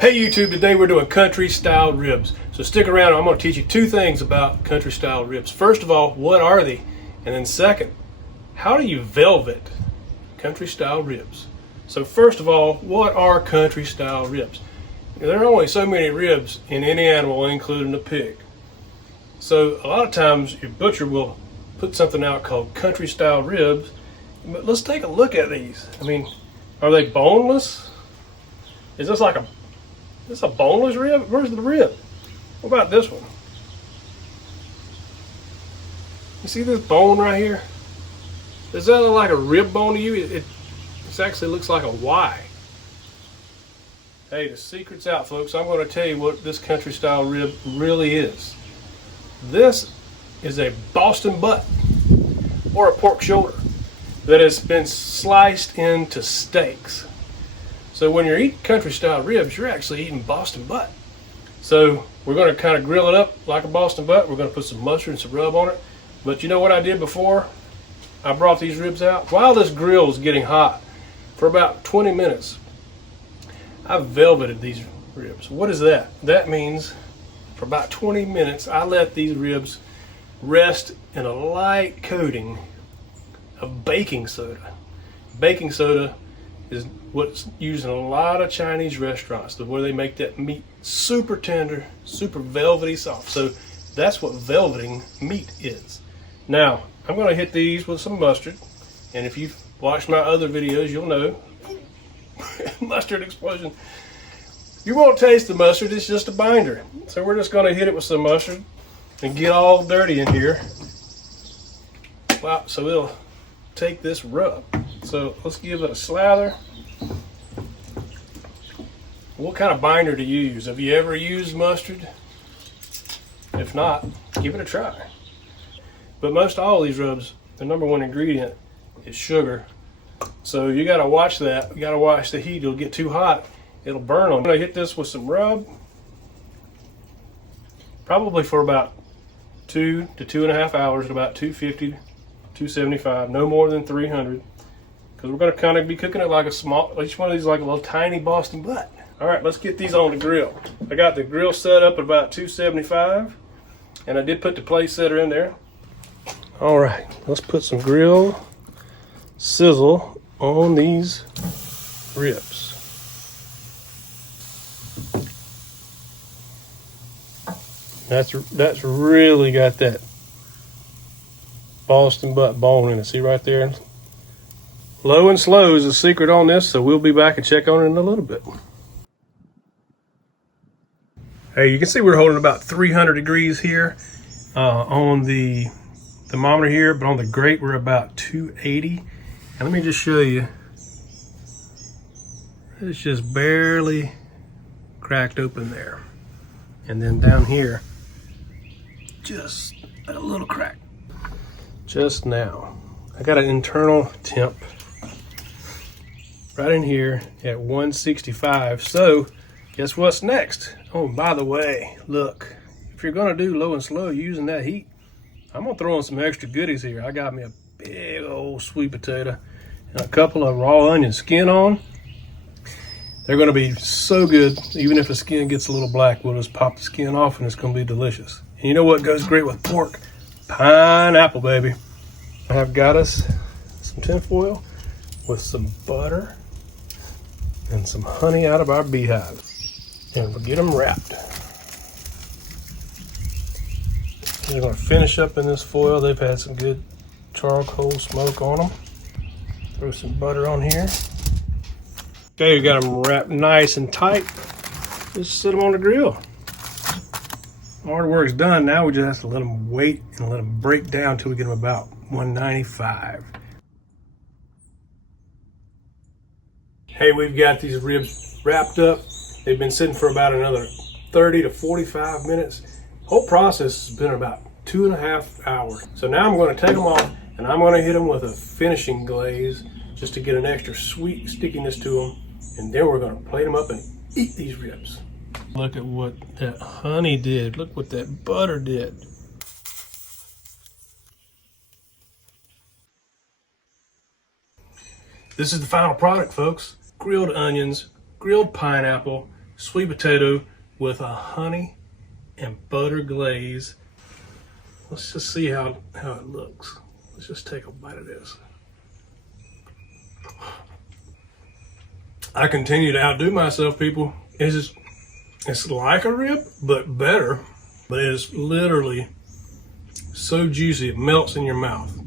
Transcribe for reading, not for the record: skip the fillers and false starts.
Hey YouTube, today we're doing country style ribs. So stick around, I'm going to teach you two things about country style ribs. First of all, what are they? And then second, how do you velvet country style ribs? So first of all, what are country style ribs? There are only so many ribs in any animal, including a pig. So a lot of times your butcher will put something out called country style ribs. But let's take a look at these. I mean, are they boneless? Is this like a boneless rib? Where's the rib? What about this one? You see this bone right here? Does that look like a rib bone to you? It actually looks like a Y. Hey, the secret's out, folks. I'm going to tell you what this country style rib really is. This is a Boston butt or a pork shoulder that has been sliced into steaks. So when you're eating country style ribs, you're actually eating Boston butt. So we're going to kind of grill it up like a Boston butt. We're going to put some mustard and some rub on it. But you know what I did before I brought these ribs out? While this grill was getting hot, for about 20 minutes, I velveted these ribs. What is that? That means for about 20 minutes, I let these ribs rest in a light coating of baking soda. Baking soda is what's used in a lot of Chinese restaurants, where they make that meat super tender, super velvety soft. So that's what velveting meat is. Now, I'm going to hit these with some mustard. And if you've watched my other videos, you'll know. Mustard explosion. You won't taste the mustard, it's just a binder. So we're just going to hit it with some mustard and get all dirty in here. Wow, so it'll take this rub. So let's give it a slather. What kind of binder to use? Have you ever used mustard? If not, give it a try. But most all these rubs, the number one ingredient is sugar. So you gotta watch that. You gotta watch the heat. It'll get too hot, it'll burn on. I'm gonna hit this with some rub. Probably for about 2 to 2.5 hours at about 250, 275, no more than 300. Because we're going to kind of be cooking it like a small, each one of these like a little tiny Boston butt. All right, let's get these on the grill. I got the grill set up at about 275, and I did put the place setter in there. All right, let's put some grill sizzle on these ribs. That's really got that Boston butt bone in it. See right there? Low and slow is the secret on this, so we'll be back and check on it in a little bit. Hey, you can see we're holding about 300 degrees here on the thermometer here, but on the grate we're about 280. And let me just show you. It's just barely cracked open there. And then down here, just a little crack. Just now. I got an internal temp right in here at 165. So guess what's next? Oh, by the way, look, if you're gonna do low and slow using that heat, I'm gonna throw in some extra goodies here. I got me a big old sweet potato and a couple of raw onion skin on. They're gonna be so good. Even if the skin gets a little black, we'll just pop the skin off and it's gonna be delicious. And you know what goes great with pork? Pineapple, baby. I've got us some tin foil with some butter and some honey out of our beehive. And we'll get them wrapped. We're going to finish up in this foil. They've had some good charcoal smoke on them. Throw some butter on here. Okay, we got them wrapped nice and tight. Just sit them on the grill. Hard work's done. Now we just have to let them wait and let them break down until we get them about 195. Hey, we've got these ribs wrapped up. They've been sitting for about another 30 to 45 minutes. Whole process has been about 2.5 hours. So now I'm going to take them off and I'm going to hit them with a finishing glaze just to get an extra sweet stickiness to them. And then we're going to plate them up and eat these ribs. Look at what that honey did. Look what that butter did. This is the final product, folks. Grilled onions, grilled pineapple, sweet potato with a honey and butter glaze. Let's just see how it looks. Let's just take a bite of this. I continue to outdo myself, people. It's like a rib, but better. But it is literally so juicy, it melts in your mouth.